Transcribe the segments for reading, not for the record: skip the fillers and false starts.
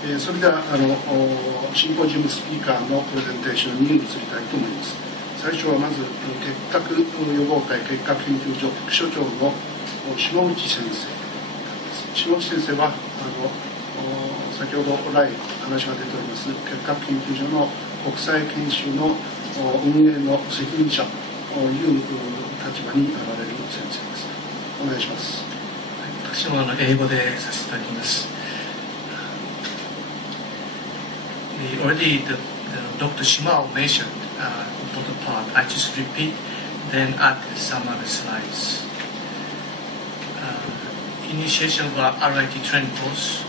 それではシンポジウムスピーカーのプレゼンテーションに移りたいと思います。最初はまず結核予防会結核研究所副所長の下内先生です。下内先生は先ほど来話が出ております結核研究所の国際研修の運営の責任者という立場になられる先生です。お願いします。私も英語でさせていただきます。Already Dr. Shimao mentioned important part. I just repeat, then add some other slides. Initiation of RIT training course.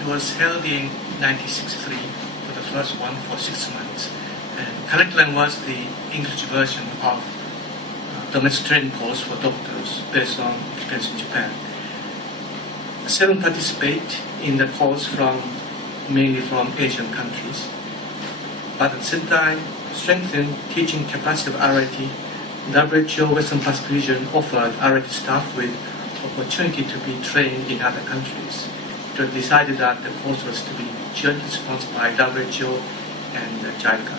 It was held in 1963 for the first one for 6 months. And curriculum was the English version of domestic training course for doctors based on experience in Japan. 7 participate in the course mainly from Asian countries. But at the same time, strengthen teaching capacity of RIT, WHO Western Pacific region offered RIT staff with opportunity to be trained in other countries. It was decided that the course was to be jointly sponsored by WHO and JICA.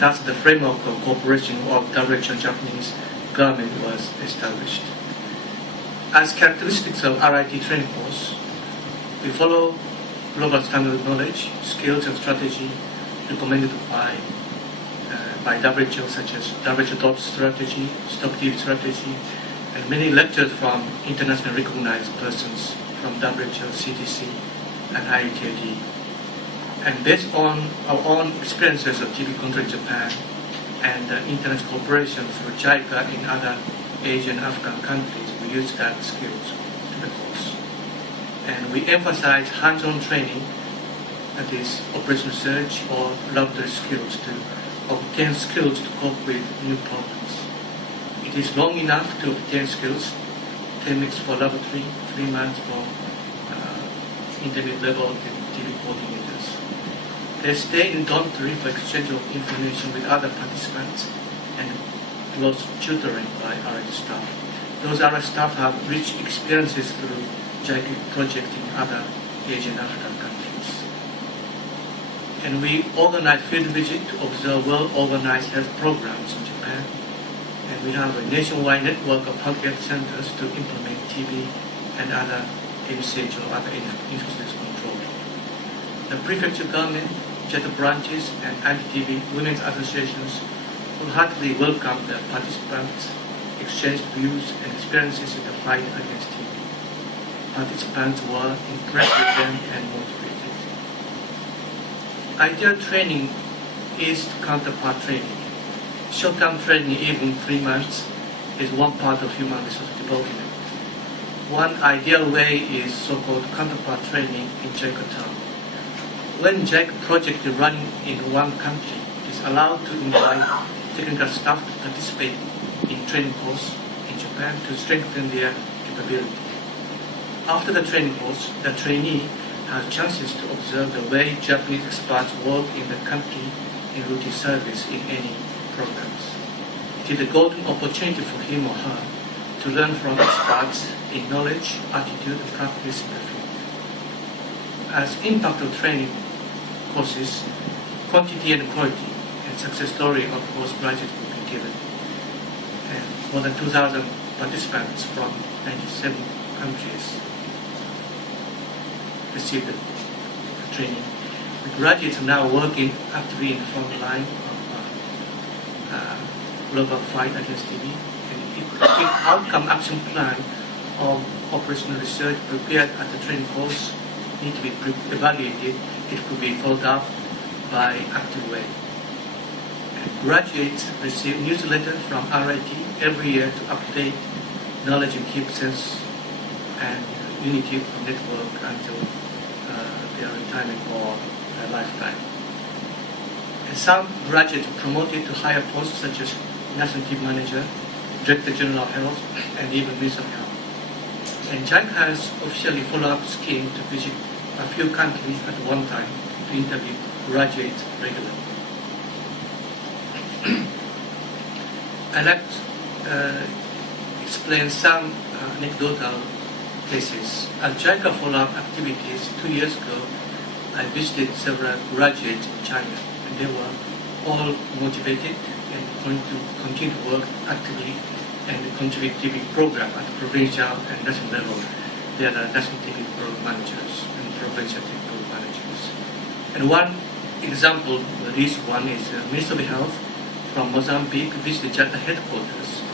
Thus, the framework of cooperation of WHO and Japanese government was established. As characteristics of RIT training course, we follow global standard knowledge, skills and strategy recommended by WHO, such as WHO DOT strategy, Stop TB strategy, and many lectures from internationally recognized persons from WHO, CDC, and IUTAD. And based on our own experiences of TB control in Japan and international cooperation through JICA in other Asian and African countries, we use that skills to the course. And we emphasize hands-on training, that is operational research or laboratory skills to obtain skills to cope with new problems. It is long enough to obtain skills, 10 weeks for laboratory, 3 months for intermediate level TB coordinators. They stay in dormitory for exchange of information with other participants and close tutoring by RIT staff. Those RIT staff have rich experiences through JICA project in other Asian and African countries. And we organize field visit to observe well-organized health programs in Japan. And we have a nationwide network of public health centers to implement TB and other MCH or other infectious control. The prefecture government, JET branches, and anti-TB women's associations wholeheartedly welcome the participants, exchange views and experiences in the fight against TB. Participants were impressed with them and motivated. Ideal training is counterpart training. Short-term training, even 3 months, is one part of human resource development. One ideal way is so-called counterpart training in JICA term. When JICA project is running in one country, it is allowed to invite technical staff to participate in training course in Japan to strengthen their capability. After the training course, the trainee has chances to observe the way Japanese experts work in the country in routine service in any programs. It is a golden opportunity for him or her to learn from experts in knowledge, attitude, and practice in the field. As impact of training courses, quantity and quality, and success story of course graduates will be given. And more than 2,000 participants from 97 countries received the training. The graduates are now working actively in the front line of global fight against TB. And if outcome action plan of operational research prepared at the training course need to be evaluated, it could be followed up by active way. And graduates receive newsletter from RIT every year to update knowledge and keep sense and unity of network until their retirement or their lifetime. And some graduates are promoted to higher posts such as National Team Manager, Director General of Health, and even Minister of Health. And JICA has officially follow-up scheme to visit a few countries at one time to interview graduates regularly. I'd like to explain some anecdotal places. At JICA Forum activities 2 years ago, I visited several graduates in China, and they were all motivated and going to continue to work actively and contribute TB program at the provincial and national level. They are the national TB program managers and provincial TB program managers. And one example, the recent one, is the Minister of Health from Mozambique visited JATA headquarters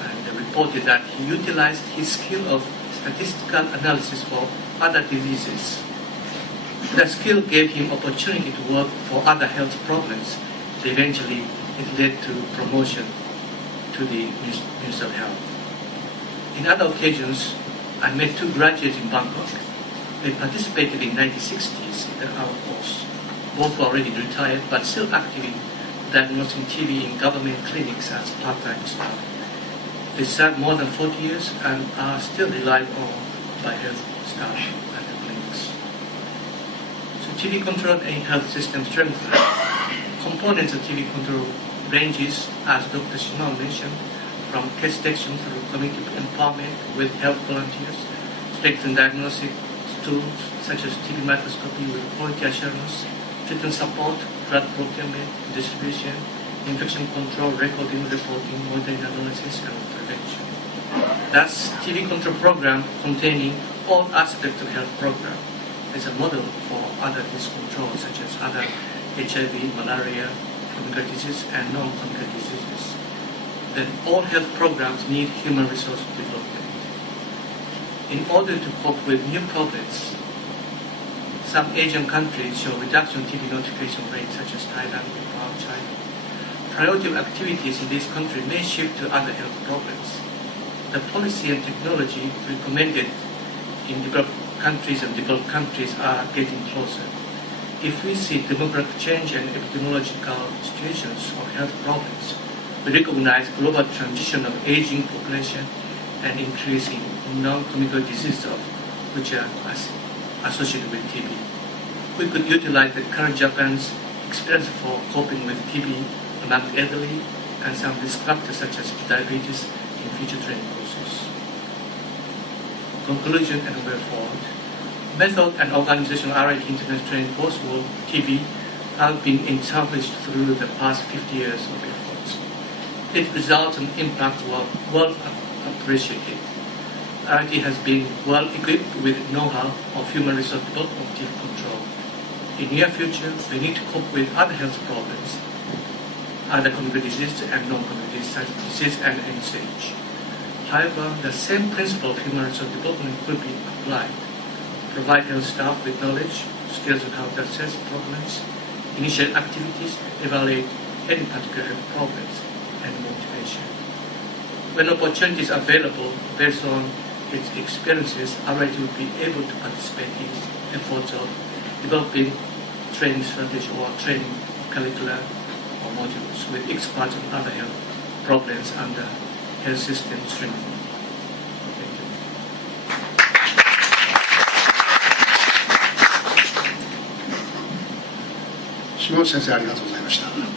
and reported that he utilized his skill of statistical analysis for other diseases. The skill gave him opportunity to work for other health problems. Eventually, it led to promotion to the Minister of Health. In other occasions, I met 2 graduates in Bangkok. They participated in 1960s in our course. Both were already retired, but still active in diagnosing TB in government clinics as part-time staff. They served more than 40 years and are still relied on by health staff at the clinics. So TB control and health system strengthening. Components of TB control ranges, as Dr. Shimao mentioned, from case detection through community empowerment with health volunteers, strengthened diagnostic tools such as TB microscopy with quality assurance, treatment support, drug procurement, distribution, infection control, recording, reporting, monitoring analysis, and prevention. Thus, TB control program containing all aspects of health program is a model for other disease control such as other HIV, malaria, communicable diseases, and non-communicable diseases. Then all health programs need human resource development. In order to cope with new problems, some Asian countries show reduction in TB notification rates such as Thailand, Nepal, China. Priority of activities in this country may shift to other health problems. The policy and technology recommended in developed countries and developed countries are getting closer. If we see demographic change and epidemiological situations of health problems, we recognize global transition of aging population and increasing non-communicable diseases which are associated with TB. We could utilize the current Japan's experience for coping with TB among elderly and some risk factors such as diabetes in future training courses. Conclusion and way forward. Method and organizational RIT international training course for TB have been established through the past 50 years of efforts. Its results and impacts were well appreciated. RIT has been well equipped with know-how of human resource development TB control. In the near future, we need to cope with other health problems, other communicable diseases and non-communicable diseases and NSH. However, the same principle of human resource development could be applied. Provide health staff with knowledge, skills on how to assess problems, initiate activities, evaluate any particular health problems, and motivation. When opportunities are available based on its experiences, RIT will be able to participate in efforts of developing training strategy or training curricula or modules with experts on other health problems under health system strengthening.下内先生ありがとうございました。